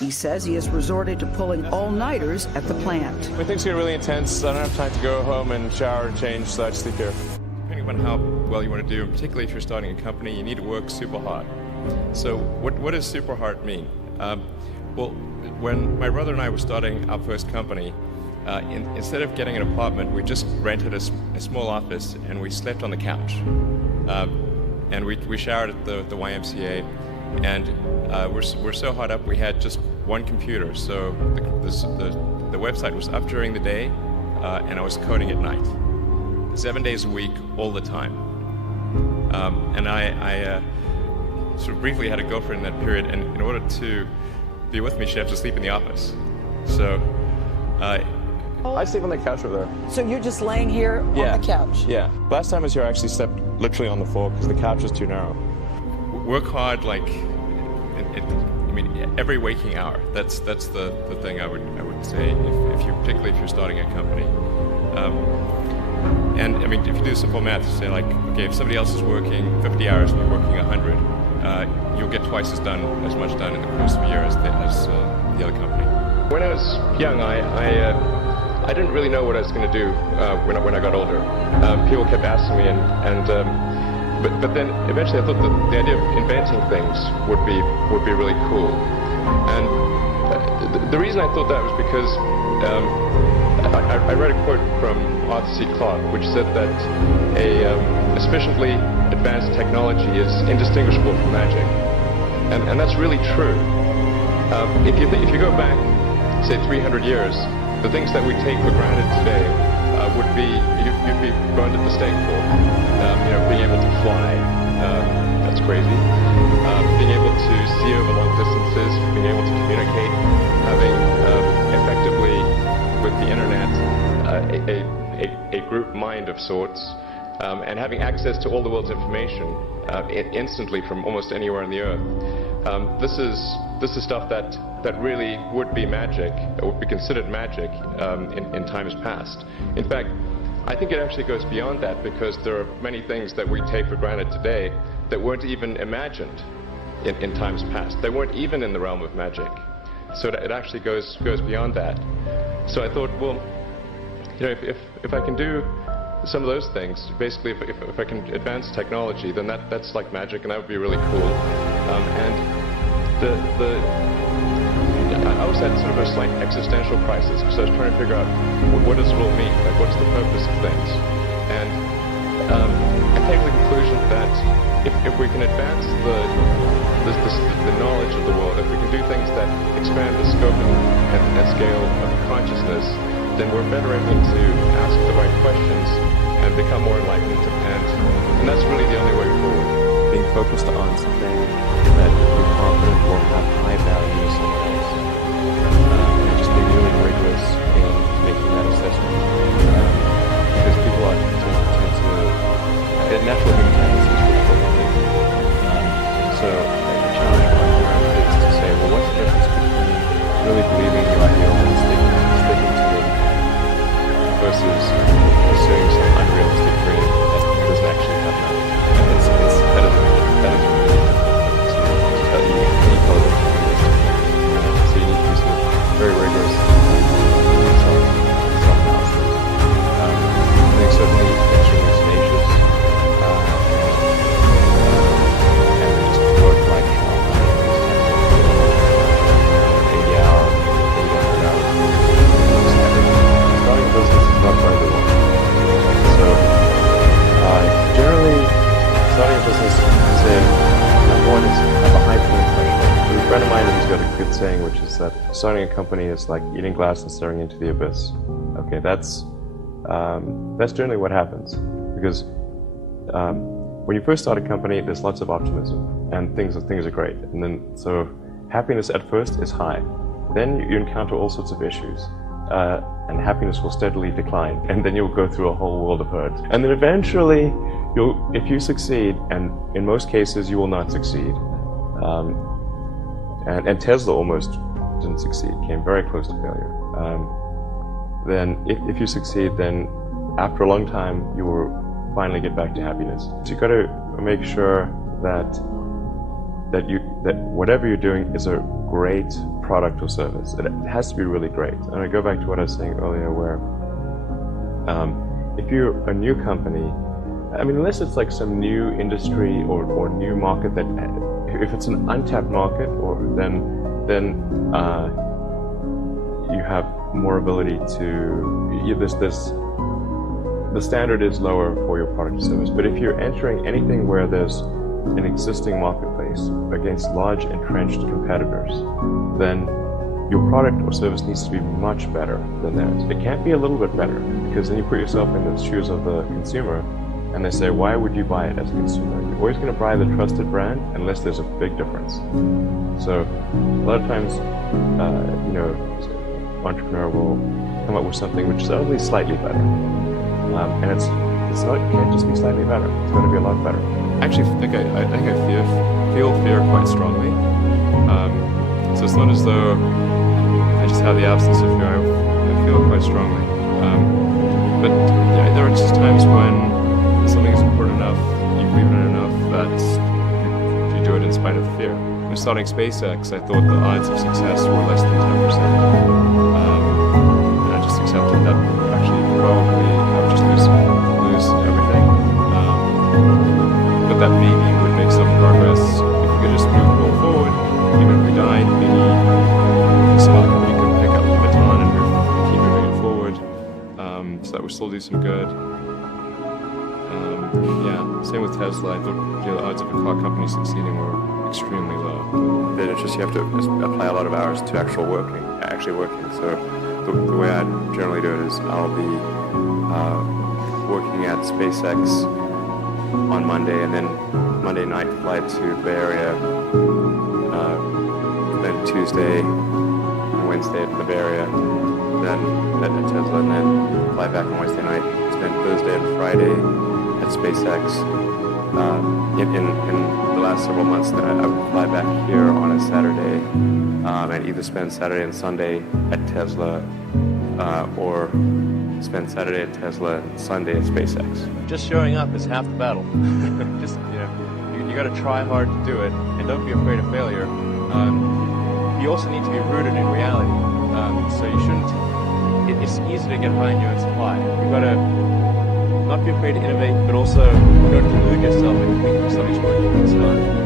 He says he has resorted to pulling all-nighters at the plant. When things get really intense, I don't have time to go home and shower and change, so I just sleep here. Depending on how well you want to do, particularly if you're starting a company, you need to work super hard. So what does super hard mean? Well, when my brother and I were starting our first company, instead of getting an apartment, we just rented a small office and we slept on the couch. And we showered at the YMCA, and we're so hot up we had just one computer. So the website was up during the day, and I was coding at night, 7 days a week, all the time. And I sort of briefly had a girlfriend in that period, and in order to be with me, she'd have to sleep in the office. So I sleep on the couch over there. So you're just laying here on the couch? Yeah. Last time I was here, I actually slept literally on the floor because the couch was too narrow. Work hard, like, I mean, every waking hour. That's the thing I would say, particularly if you're starting a company. And I mean, if you do simple math, say like, okay, if somebody else is working 50 hours and you're working 100, you'll get twice as much done in the course of a year as the other company. When I was young, I didn't really know what I was going to do when I got older. People kept asking me, but then eventually I thought that the idea of inventing things would be really cool. And the reason I thought that was because I read a quote from Arthur C. Clarke, which said that a sufficiently advanced technology is indistinguishable from magic, and that's really true. If you go back, say 300 years, the things that we take for granted today you'd be burned at the stake for. Being able to fly, that's crazy. Being able to see over long distances, being able to communicate, having effectively with the internet a group mind of sorts, and having access to all the world's information instantly from almost anywhere on the earth. This is stuff that really would be magic, or would be considered magic in times past. In fact, I think it actually goes beyond that, because there are many things that we take for granted today that weren't even imagined in times past. They weren't even in the realm of magic. So it actually goes beyond that. So I thought, well, if I can do some of those things, basically if I can advance technology, then that's like magic, and that would be really cool. I always had sort of a slight existential crisis, because I was trying to figure out what does it all mean, like what's the purpose of things. And I came to the conclusion that if we can advance the knowledge of the world, if we can do things that expand the scope and scale of consciousness, then we're better able to ask the right questions and become more enlightened. And that's really the only way forward. Being focused on something that you're confident will have high value to someone else. And just being really rigorous in making that assessment. Because people tend to a natural human tendency is for thinking. So the challenge for entrepreneurs is to say, well, what's the difference between really believing in your ideals and sticking to them versus pursuing some unrealistic dream that doesn't actually happen? And that is really difficult to tell you any code. So you need to do some very rigorous self-analysis. I think certainly extremely tenacious and just work like 80 hours, 800 hours. Starting a business is not for everyone. So generally, starting a business is number one is have a high point threshold. There's a friend of mine who's got a good saying, which is that starting a company is like eating glass and staring into the abyss. Okay, that's generally what happens, because when you first start a company, there's lots of optimism and things are great, and then so happiness at first is high. Then you encounter all sorts of issues, and happiness will steadily decline, and then you'll go through a whole world of hurt, and then eventually if you succeed, and in most cases you will not succeed, and Tesla almost didn't succeed, came very close to failure. Then if you succeed, then after a long time you will finally get back to happiness. So you've got to make sure that whatever you're doing is a great product or service. It has to be really great. And I go back to what I was saying earlier, where if you're a new company, I mean, unless it's like some new industry or new market that, if it's an untapped market, or then you have more ability to, the standard is lower for your product or service. But if you're entering anything where there's an existing marketplace against large entrenched competitors, then your product or service needs to be much better than theirs. It can't be a little bit better, because then you put yourself in the shoes of the consumer, and they say, why would you buy it as a consumer? You're always going to buy the trusted brand unless there's a big difference. So a lot of times, entrepreneur will come up with something which is only slightly better, and it can't just be slightly better. It's got to be a lot better. Actually, I think I feel fear quite strongly. So it's not as though I just have the absence of fear. I feel it quite strongly. But there are just times when something is important enough, you believe in it enough, that you do it in spite of the fear. When starting SpaceX, I thought the odds of success were less than 10%. And I just accepted that actually probably I would just lose everything. But that maybe would make some progress if we could just move the ball forward. Even if we died, maybe some other company could pick up the baton and keep moving it forward, so that would still do some good. Same with Tesla. I thought the odds of a car company succeeding were extremely low. Then it's just you have to apply a lot of hours to actually working. So the way I generally do it is I'll be working at SpaceX on Monday, and then Monday night fly to Bay Area, then Tuesday and Wednesday in the Bay Area, then at Tesla, and then fly back on Wednesday night, spend Thursday and Friday at SpaceX. In the last several months, then I would fly back here on a Saturday, and either spend Saturday and Sunday at Tesla, or spend Saturday at Tesla and Sunday at SpaceX. Just showing up is half the battle. Just, you got to try hard to do it, and don't be afraid of failure. You also need to be rooted in reality. So you shouldn't, it's easy to get high in your own supply. You've got to not be afraid to innovate, but also don't delude yourself into thinking something's working. It's not.